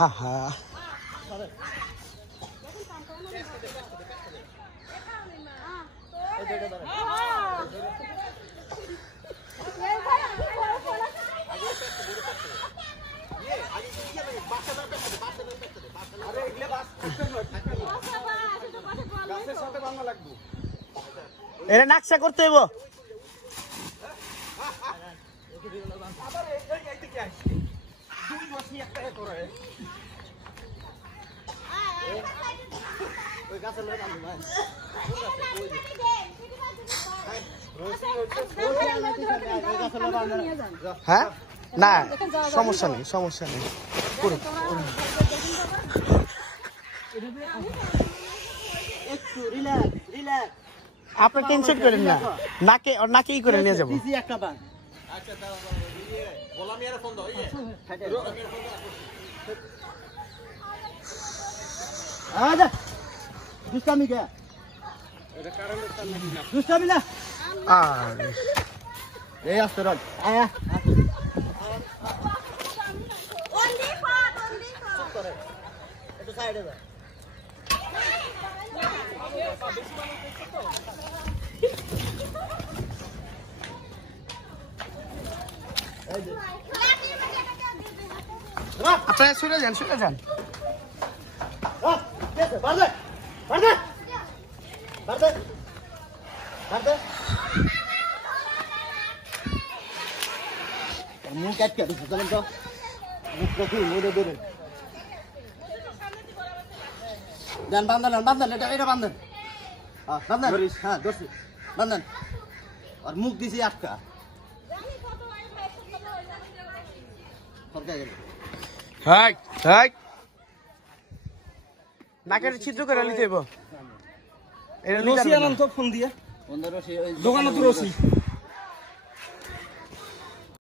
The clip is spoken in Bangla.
আহা এর নকশা করতে হইব হ্যাঁ না সমস্যা নেই আপনি টেনশন করেন না নাকেই করে নিয়ে যাবো আপনারা শুনে যান মুখ আটকে দিচ্ছে চলেন তো মুখ রাখি মরে বেরোন দেন বান্ধন এটা বান্ধন হ্যাঁ ধরছি বান্ধন আর মুখ দিছি আটকা নাকের ছিদ্র করে নিতে হইব। রশি আনন্দ ফোন দিয়ে দোকানে তো রশি